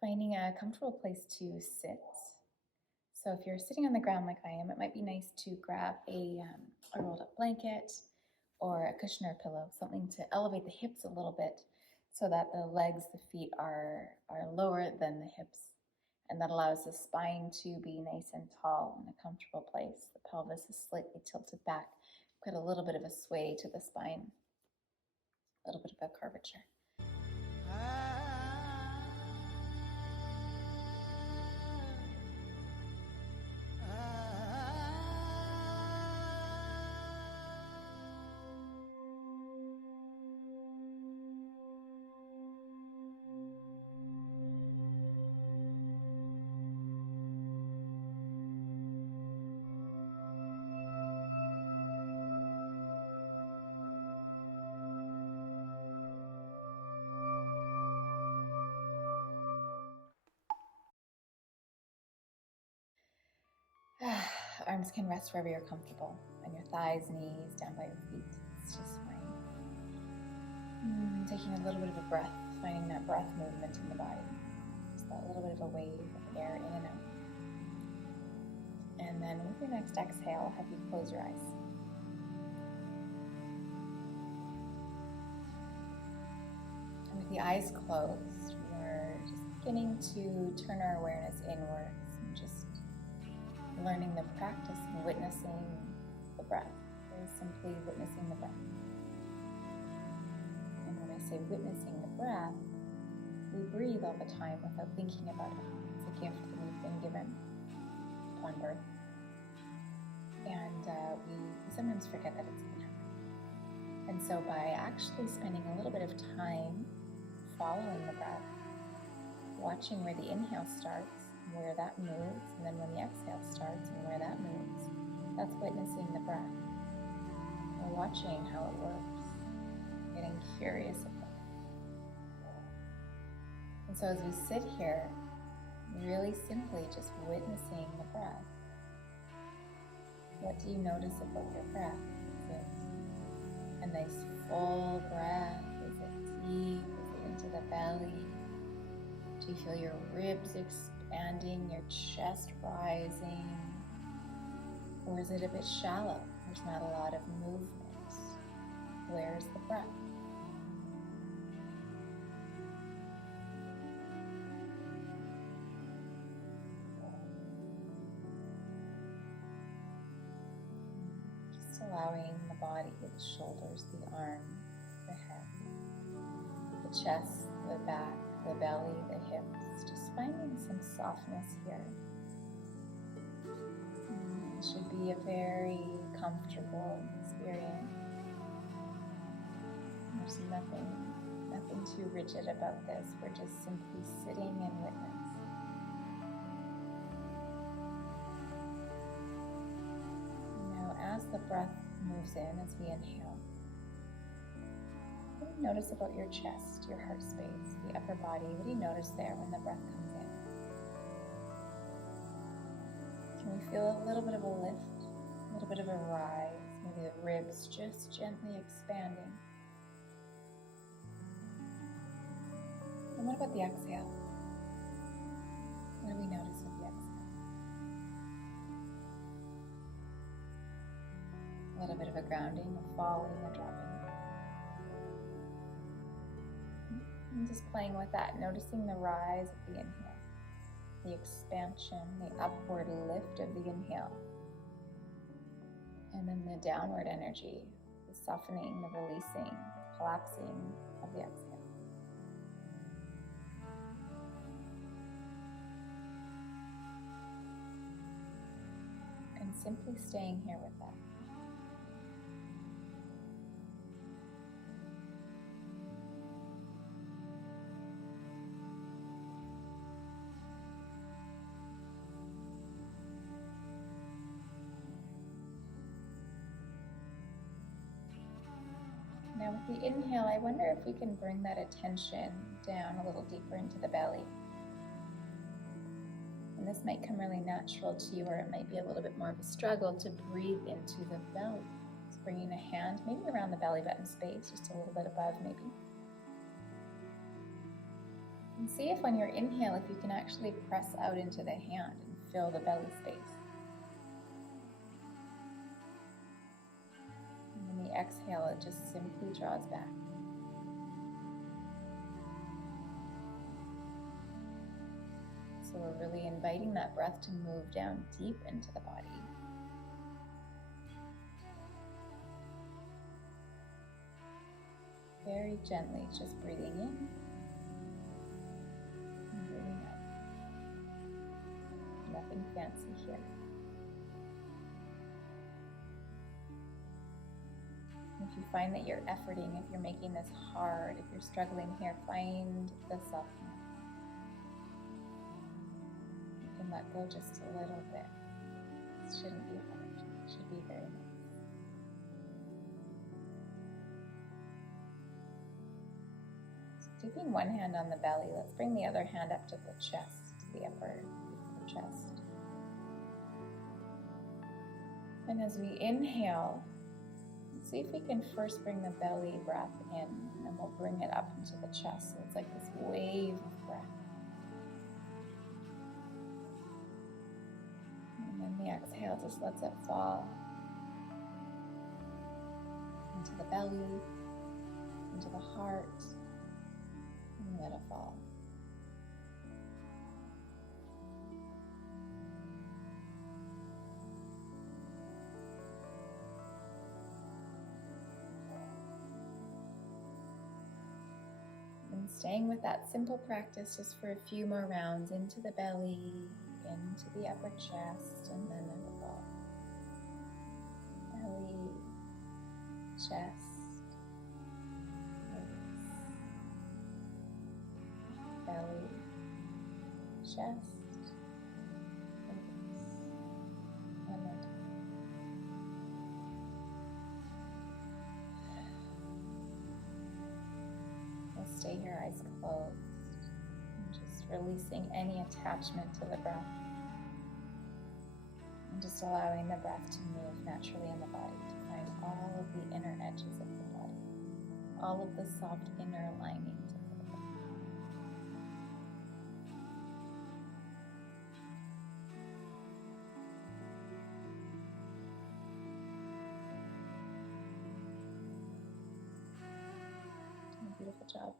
Finding a comfortable place to sit. So if you're sitting on the ground like I am, it might be nice to grab a rolled up blanket or a cushion or a pillow, something to elevate the hips a little bit so that the legs, the feet are lower than the hips. And that allows the spine to be nice and tall in a comfortable place. The pelvis is slightly tilted back. Got a little bit of a sway to the spine, a little bit of a curvature. Arms can rest wherever you're comfortable, on your thighs, knees, down by your feet. It's just fine. Taking a little bit of a breath, finding that breath movement in the body. Just that little bit of a wave of air in and out. And then with your next exhale, have you close your eyes. And with the eyes closed, we're just beginning to turn our awareness inwards and just learning the practice of witnessing the breath, very simply witnessing the breath. And when I say witnessing the breath, we breathe all the time without thinking about it. It's a gift that we've been given upon birth. And we sometimes forget that it's going to happen. And so by actually spending a little bit of time following the breath, watching where the inhale starts, where that moves, and then when the exhale starts and where that moves, that's witnessing the breath. We're watching how it works, getting curious about it. And so as we sit here, really simply just witnessing the breath, what do you notice about your breath? Is it a nice full breath? Is it deep? Is it into the belly? Do you feel your ribs expanding, your chest rising? Or is it a bit shallow? There's not a lot of movement. Where's the breath? Just allowing the body, the shoulders, the arms, the head, the chest, the back, the belly, the hips, just finding some softness here. It should be a very comfortable experience. There's nothing too rigid about this. We're just simply sitting in witness. Now, as the breath moves in, as we inhale, what do you notice about your chest, your heart space, the upper body? What do you notice there when the breath comes in? Can we feel a little bit of a lift, a little bit of a rise, maybe the ribs just gently expanding? And what about the exhale? What do we notice with the exhale? A little bit of a grounding, a falling, a dropping. And just playing with that, noticing the rise of the inhale, the expansion, the upward lift of the inhale, and then the downward energy, the softening, the releasing, collapsing of the exhale. And simply staying here with that. Now with the inhale, I wonder if we can bring that attention down a little deeper into the belly. And this might come really natural to you, or it might be a little bit more of a struggle to breathe into the belly. So bringing a hand maybe around the belly button space, just a little bit above maybe. And see if on your inhale, if you can actually press out into the hand and fill the belly space. And when the exhale, it just simply draws back. So we're really inviting that breath to move down deep into the body. Very gently, just breathing in and breathing out. Nothing fancy here. If you find that you're efforting, if you're making this hard, if you're struggling here, find the softness. You can let go just a little bit. It shouldn't be hard. It should be very nice. Keeping one hand on the belly, let's bring the other hand up to the chest, to the upper chest. And as we inhale, see if we can first bring the belly breath in, and then we'll bring it up into the chest. So it's like this wave of breath. And then the exhale just lets it fall into the belly, into the heart. And let it fall. And staying with that simple practice just for a few more rounds, into the belly, into the upper chest, and then let it fall. Belly, chest. Belly, chest, release. One more time. We'll stay here, eyes closed, and just releasing any attachment to the breath, and just allowing the breath to move naturally in the body, to find all of the inner edges of the body, all of the soft inner linings. Beautiful job.